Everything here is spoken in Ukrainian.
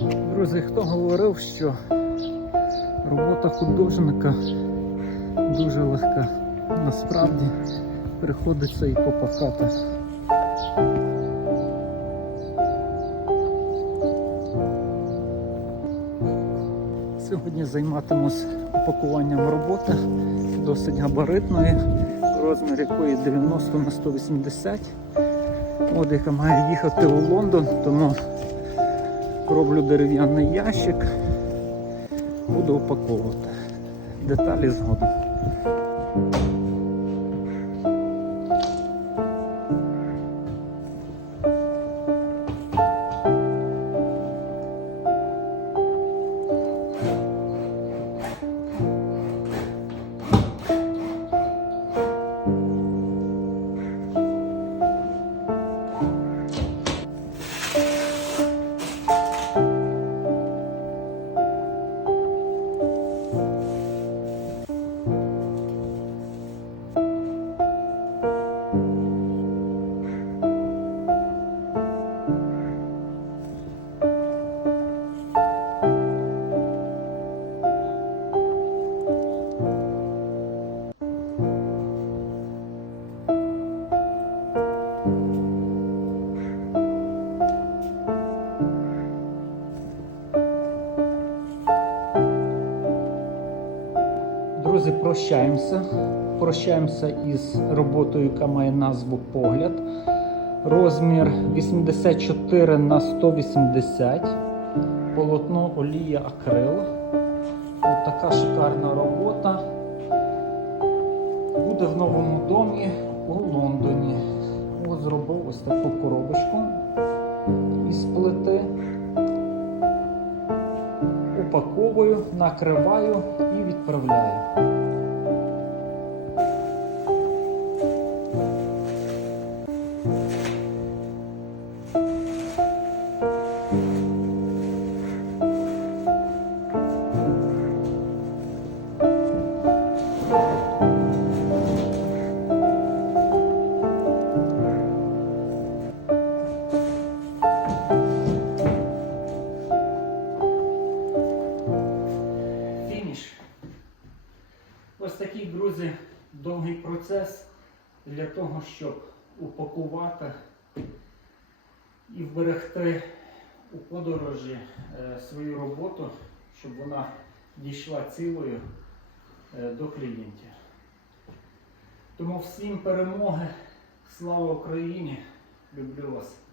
Друзі, хто говорив, що робота художника дуже легка. Насправді приходиться і попакати. Сьогодні займатимусь упакуванням роботи досить габаритної, розмір якої 90 на 180. От яка має їхати у Лондон, тому роблю дерев'яний ящик, буду упаковувати. Деталі згодом. Друзі, прощаємося. Прощаємося із роботою, яка має назву Погляд. Розмір 84 на 180. Полотно олія акрил. От така шикарна робота. Буде в новому домі у Лондоні. Ось зробив ось таку коробочку Упаковую, накриваю і відправляю. Такий, друзі, довгий процес для того, щоб упакувати і вберегти у подорожі е, свою роботу, щоб вона дійшла цілою е, до клієнтів. Тому всім перемоги, слава Україні! Люблю вас!